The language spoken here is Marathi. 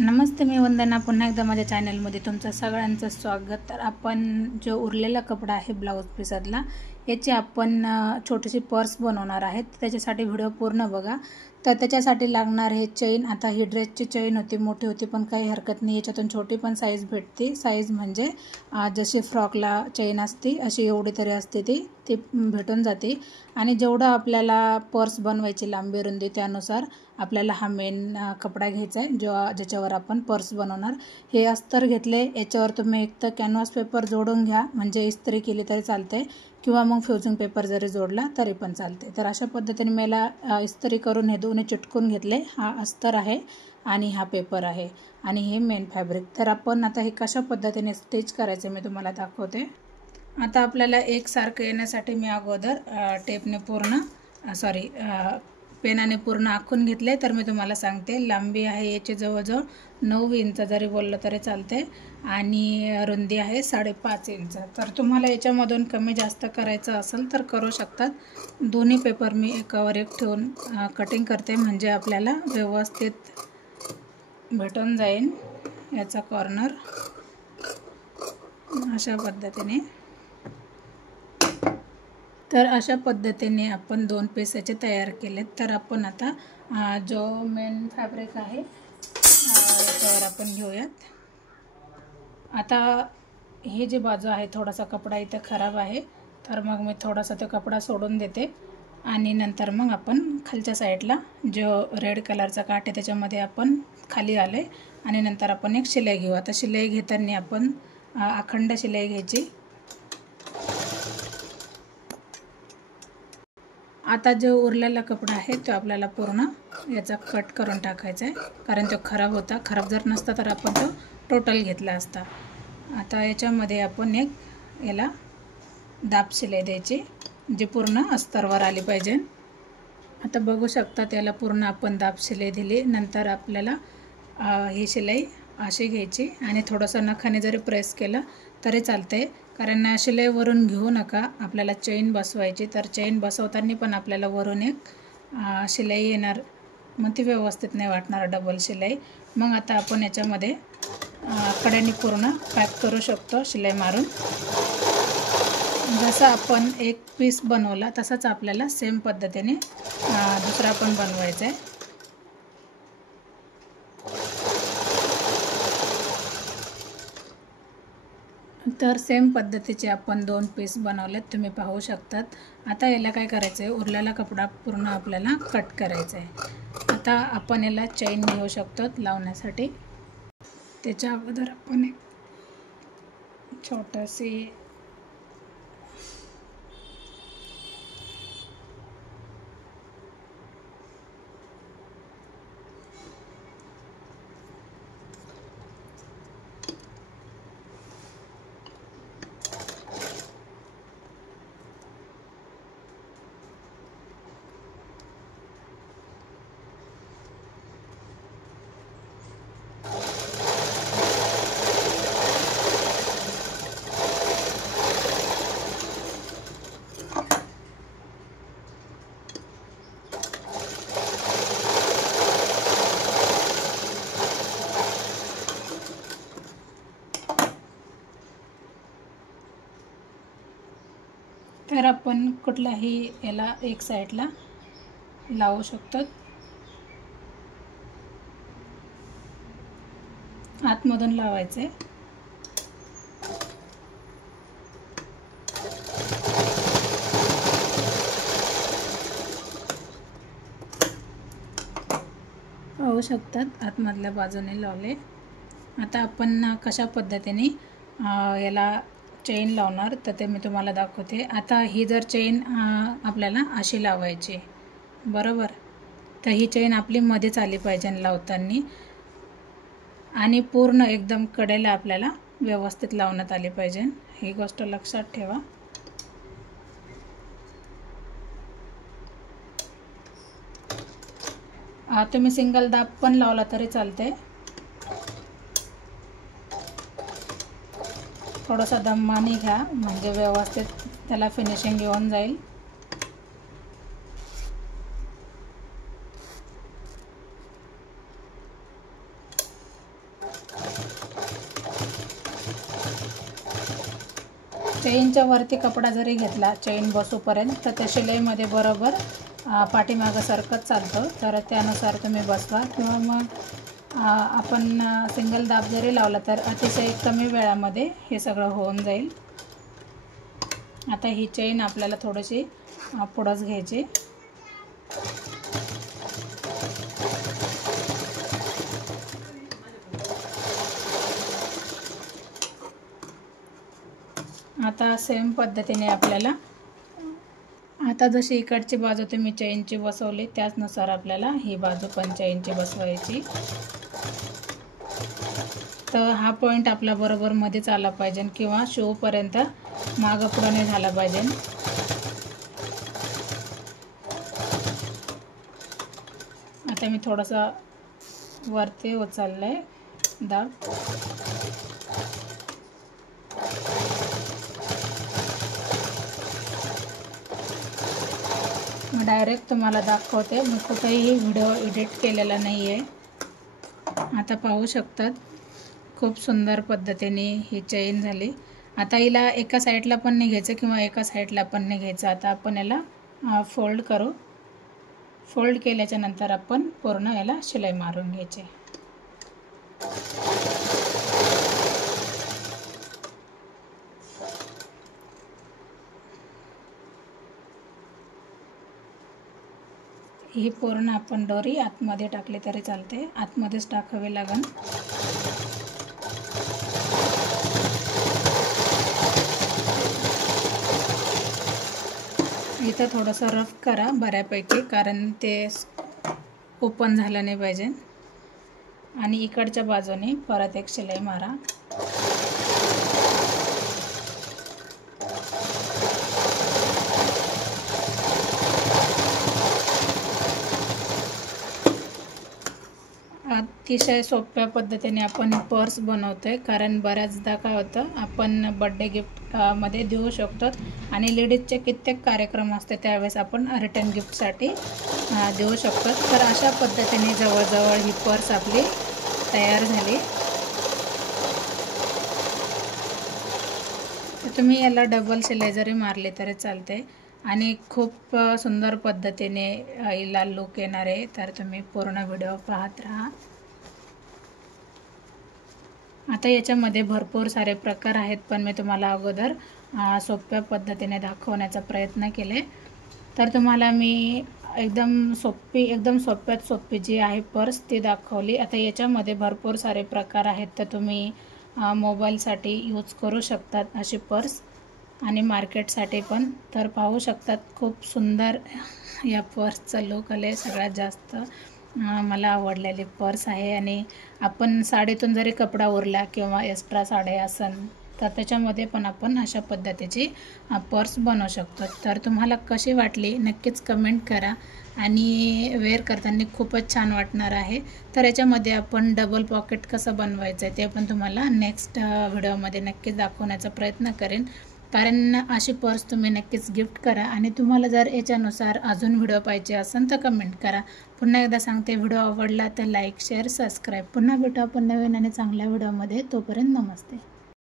नमस्ते, मी वंदना. पुन्हा एकदा माझ्या चॅनलमध्ये तुमचं सगळ्यांचं स्वागत. तर आपण जो उरलेला कपडा आहे ब्लाऊज पीसातला, याची आपण छोटीशी पर्स बनवणार आहेत. त्याच्यासाठी व्हिडिओ पूर्ण बघा. तर त्याच्यासाठी लागणार हे चेन. आता ही ड्रेसची चेन होती, मोठी होती, पण काही हरकत नाही, याच्यातून छोटी पण साईज भेटते. साईज म्हणजे जशी फ्रॉकला चेन असते अशी एवढी तरी असते, ती भेटून जाते. आणि जेवढं आपल्याला पर्स बनवायची लांबी रुंदी त्यानुसार आपल्याला हा मेन कपडा घ्यायचा आहे, ज्याच्यावर आपण पर्स बनवणार. हे अस्तर घेतले, याच्यावर तुम्ही एक तर कॅनव्हास पेपर जोडून घ्या, म्हणजे इस्त्री केली तरी चालते, किंवा मग फ्युजिंग पेपर जरी जोडला तरी पण चालते. तर अशा पद्धतीने मला इस्त्री करून हे दोन्ही चिटकून घेतले. हा अस्तर आहे आणि हा पेपर आहे आणि हे मेन फॅब्रिक. तर आपण आता हे कशा पद्धतीने स्टिच करायचे मी तुम्हाला दाखवते. आता आपल्याला एकसारखं येण्यासाठी मी अगोदर टेपने पूर्ण पेनाने पूर्ण आखून घेतले. तर मी तुम्हाला सांगते, लांबी आहे याची जवळजवळ 9 इंच जरी बोललं तरी चालते आणि रुंदी आहे 5.5 इंच. तर तुम्हाला याच्यामधून कमी जास्त करायचं असेल तर करू शकतात. दोन्ही पेपर मी एकावर एक ठेवून कटिंग करते, म्हणजे आपल्याला व्यवस्थित भेटून जाईल याचा कॉर्नर अशा पद्धतीने. तर अशा पद्धतीने आपण 2 पीस याचे तयार केलेत. तर आपण आता जो मेन फॅब्रिक आहे याच्यावर आपण घेऊयात. आता ही जी बाजू आहे, थोडासा कपडा इथं खराब आहे, तर मग मी थोडासा तो कपडा सोडून देते आणि नंतर मग आपण खालच्या साईडला जो रेड कलरचा काठ आहे त्याच्यामध्ये आपण खाली आले आणि नंतर आपण एक शिलाई घेऊ. आता शिलाई घेताना आपण अखंड शिलाई घ्यायची. आता जो उरलेला कपडा आहे तो आपल्याला पूर्ण याचा कट करून टाकायचा आहे, कारण तो खराब होता. खराब जर नसता तर आपण तो टोटल घेतला असता. आता याच्यामध्ये आपण एक याला दाब शिलाई द्यायची, जी पूर्ण अस्तरवर आली पाहिजे. आता बघू शकता, त्याला पूर्ण आपण दाब शिलाई दिली. नंतर आपल्याला ही शिलाई अशी घ्यायची आणि थोडंसं नखाने जरी प्रेस केलं तरी चालते, कारण शिलाई वरून घेऊ नका. आपल्याला चेन बसवायची, तर चेन बसवताना पण आपल्याला वरून एक शिलाई येणार, मग ती व्यवस्थित नाही वाटणार डबल शिलाई. मग आता आपण याच्यामध्ये कडेने पूर्ण पॅक करू शकतो शिलाई मारून. जसं आपण एक पीस बनवला तसाच आपल्याला सेम पद्धतीने दुसरा पण बनवायचा आहे. तर सेम पद्धतीचे आपण 2 पीस बनवलेत, तुम्ही पाहू शकतात. आता याला काय करायचं आहे, उरलेला कपडा पूर्ण आपल्याला कट करायचा आहे. आता आपण याला चेन घेऊ शकतो लावण्यासाठी. त्याच्या अगोदर आपण एक छोटीशी तर आपण कुठलाही याला एक साईडला लावू शकतो. आतमधून लावायचे. पाहू शकतात, आतमधल्या बाजूने लावले. आता आपण कशा पद्धतीने याला चेन लावणार तर ते मी तुम्हाला दाखवते. आता ही जर चेन आपल्याला अशी लावायची, बरोबर, तर ही चेन आपली मध्येच आली पाहिजे लावताना, आणि पूर्ण एकदम कडेला आपल्याला व्यवस्थित लावण्यात आली पाहिजे. ही गोष्ट लक्षात ठेवा. तुम्ही सिंगल दाब पण लावला तरी चालते. थोडासा दमाने घ्या, म्हणजे व्यवस्थित त्याला फिनिशिंग येऊन जाईल. चेनच्या वरती कपडा जरी घेतला चेन बसूपर्यंत तर त्या शिलाईमध्ये बरोबर पाठीमागं सरकत चालतं, तर त्यानुसार तुम्ही बसवा. किंवा मग आपण सिंगल दाब जरी लावला तर अतिशय कमी वेळामध्ये हे सगळं होऊन जाईल. आता ही चेन आपल्याला थोडीशी पुढंच घ्यायची. आता सेम पद्धतीने आपल्याला आता जशी इकडची बाजू तुम्ही चेनची बसवली त्याचनुसार आपल्याला ही बाजू पण चेनची बसवायची. तर हा पॉईंट आपला बरोबर मध्येच आला पाहिजे किंवा शोपर्यंत मागं पुढं नाही झाला पाहिजे. आता मी थोडासा वरती उचललाय दाब. मी डायरेक्ट तुम्हाला दाखवते, मी कुठेही व्हिडिओ एडिट केलेला नाही आहे. आता पाहू शकतात खूप सुंदर पद्धतीने ही चेन झाली. आता हिला एका साईडला पण नाही घ्यायचं किंवा एका साईडला पण नाही घ्यायचं. आता आपण याला फोल्ड करू. फोल्ड केल्याच्या नंतर आपण पूर्ण याला शिलाई मारून घ्यायची. ही पूर्ण आपण दोरी आतमध्ये टाकली तरी चालते, आतमध्येच टाकावी लागेल. इथं थोडंसं रफ करा बऱ्यापैकी, कारण ते ओपन झालं नाही पाहिजे. आणि इकडच्या बाजूने परत एक शिलाई मारा. अतिशय सोप्या पद्धतीने आपण पर्स बनवतोय, कारण बऱ्याचदा काय होतं आपण बर्थडे गिफ्ट मध्ये देऊ शकतो आणि लेडीजचे कित्येक कार्यक्रम असते त्यावेळेस आपण रिटर्न गिफ्टसाठी देऊ शकतो. तर अशा पद्धतीने जवळजवळ ही पर्स आपली तयार झाली. तर तुम्ही याला डबल शिलाई जरी मारली तरी चालते आणि खूप सुंदर पद्धतीने हिला लुक येणार आहे. तर तुम्ही पूर्ण व्हिडिओ पाहत राहा. आता याच्यामध्ये भरपूर सारे प्रकार आहेत, पण मी तुम्हाला अगोदर सोप्या पद्धतीने दाखवण्याचा प्रयत्न केले. तर तुम्हाला मी एकदम सोप्यात सोपी जी आहे पर्स ती दाखवली. आता याच्यामध्ये भरपूर सारे प्रकार आहेत, तर तुम्ही मोबाईलसाठी यूज करू शकतात अशी पर्स आणि मार्केटसाठी पण. तर पाहू शकतात खूप सुंदर या पर्सचा लुक आले. सगळ्यात जास्त मला आवडलेली पर्स आहे. आणि आपण साडीतून जरी कपडा उरला किंवा एक्स्ट्रा साड्या असेल तर त्याच्यामध्ये पण आपण अशा पद्धतीची पर्स बनवू शकतो. तर तुम्हाला कशी वाटली नक्कीच कमेंट करा. आणि वेअर करताना खूपच छान वाटणार आहे. तर याच्यामध्ये आपण डबल पॉकेट कसं बनवायचं आहे ते पण तुम्हाला नेक्स्ट व्हिडिओमध्ये नक्कीच दाखवण्याचा प्रयत्न करेन. कारण अशी पर्स तुम्ही नक्कीच गिफ्ट करा. आणि तुम्हाला जर याच्यानुसार अजून व्हिडिओ पाहिजे असेल तर कमेंट करा. पुन्हा एकदा सांगते, व्हिडिओ आवडला तर लाईक शेअर सबस्क्राईब. पुन्हा भेटू आपण नवीन आणि चांगल्या व्हिडिओमध्ये. तोपर्यंत नमस्ते.